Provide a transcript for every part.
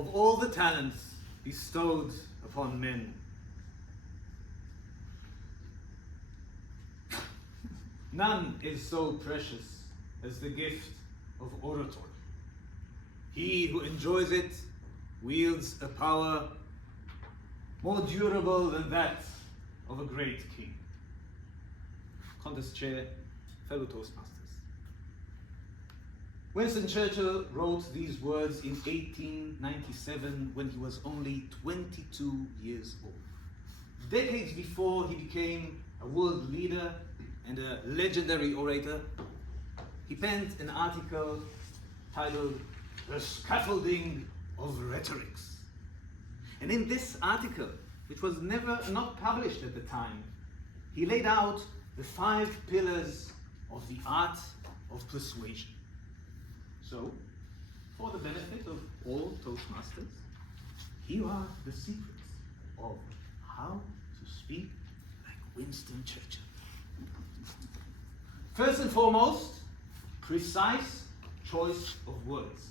of all the talents bestowed upon men, none is so precious as the gift of oratory. He who enjoys it wields a power more durable than that of a great king. Contest chair, fellow Toastmasters. Winston Churchill wrote these words in 1897 when he was only 22 years old. Decades before he became a world leader and a legendary orator, he penned an article titled "The Scaffolding of Rhetorics." And in this article, which was not published at the time, he laid out the 5 pillars of the art of persuasion. So, for the benefit of all Toastmasters, here are the secrets of how to speak like Winston Churchill. First and foremost, precise choice of words.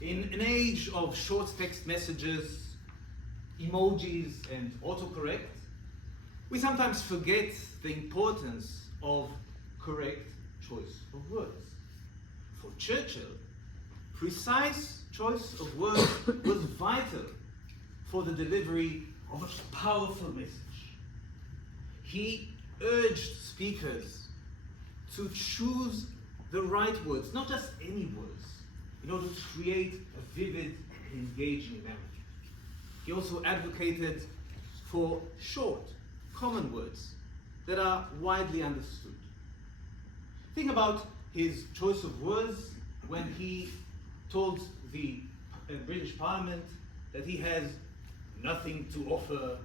In an age of short text messages, emojis, and autocorrect, we sometimes forget the importance of correct choice of words. For Churchill, precise choice of words was vital for the delivery of a powerful message. He urged speakers to choose the right words, not just any words, in order to create a vivid and engaging narrative. He also advocated for short, common words that are widely understood. Think about his choice of words when he told the British Parliament that he has nothing to offer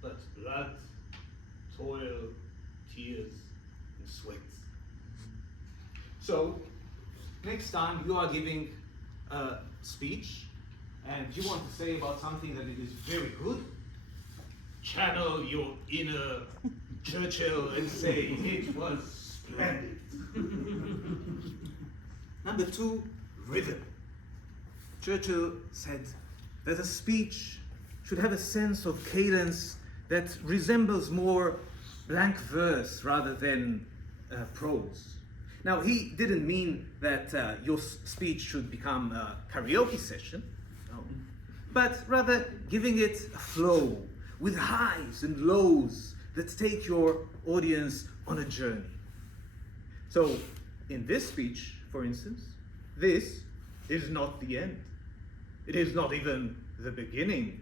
but blood, toil, tears, and sweat. So, next time you are giving a speech and you want to say about something that it is very good, channel your inner Churchill and say it was splendid. Number 2, rhythm. Churchill said that a speech should have a sense of cadence that resembles more blank verse rather than prose. Now, he didn't mean that your speech should become a karaoke session, no, but rather giving it a flow with highs and lows that take your audience on a journey. So, in this speech, for instance, this is not the end. It is not even the beginning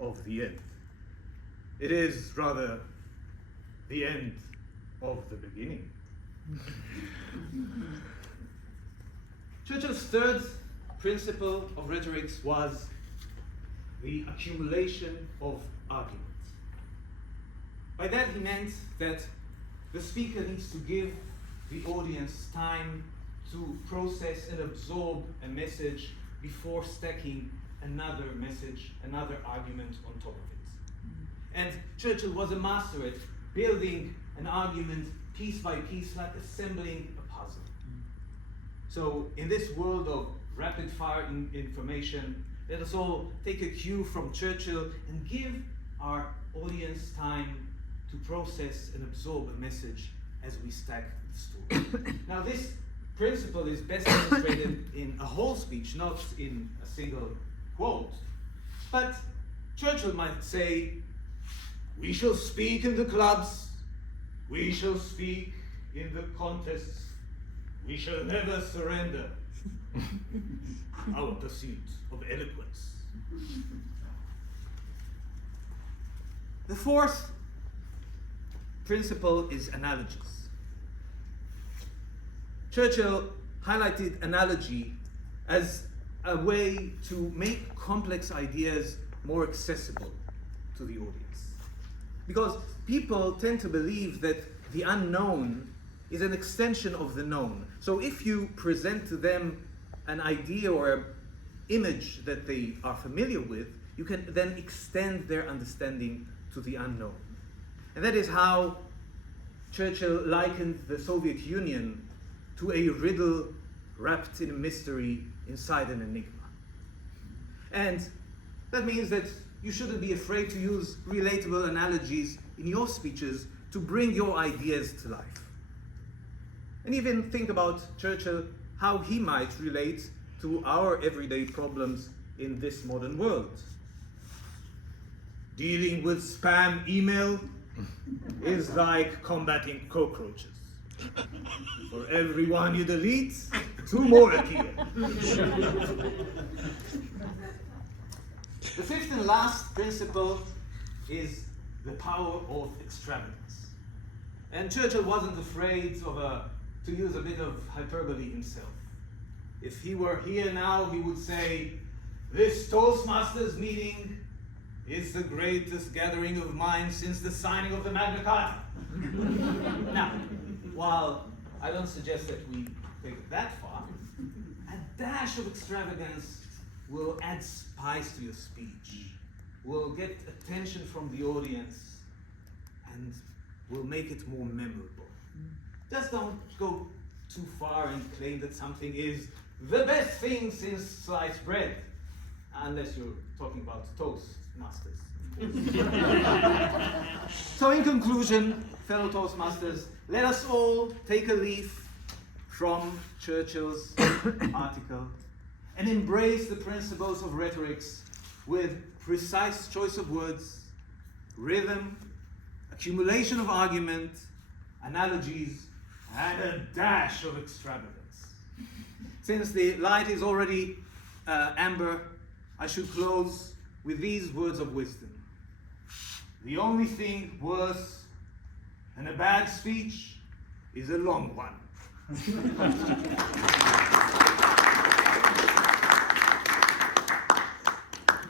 of the end. It is rather the end of the beginning. Churchill's third principle of rhetorics was the accumulation of arguments. By that he meant that the speaker needs to give the audience time to process and absorb a message before stacking another message, another argument on top of it. And Churchill was a master at building an argument piece by piece, like assembling a puzzle. So in this world of rapid fire information, let us all take a cue from Churchill and give our audience time to process and absorb a message as we stack the story. Now this principle is best illustrated in a whole speech, not in a single quote. But Churchill might say, "We shall speak in the clubs, we shall speak in the contests, we shall never surrender our pursuit of eloquence." The fourth principle is analogies. Churchill highlighted analogy as a way to make complex ideas more accessible to the audience. Because people tend to believe that the unknown is an extension of the known. So if you present to them an idea or an image that they are familiar with, you can then extend their understanding to the unknown. And that is how Churchill likened the Soviet Union to a riddle wrapped in a mystery inside an enigma. And that means that you shouldn't be afraid to use relatable analogies in your speeches to bring your ideas to life. And even think about Churchill, how he might relate to our everyday problems in this modern world. Dealing with spam email is like combating cockroaches. For every one you delete, 2 more appear. The fifth and last principle is the power of extravagance. And Churchill wasn't afraid to use a bit of hyperbole himself. If he were here now, he would say, "This Toastmasters meeting is the greatest gathering of minds since the signing of the Magna Carta." Now, while I don't suggest that we take it that far, a dash of extravagance will add spice to your speech, will get attention from the audience, and will make it more memorable. Just don't go too far and claim that something is the best thing since sliced bread, unless you're talking about Toastmasters. So in conclusion, fellow Toastmasters, let us all take a leaf from Churchill's article and embrace the principles of rhetorics with precise choice of words, rhythm, accumulation of argument, analogies, and a dash of extravagance. Since the light is already amber, I should close with these words of wisdom. The only thing worse than a bad speech is a long one.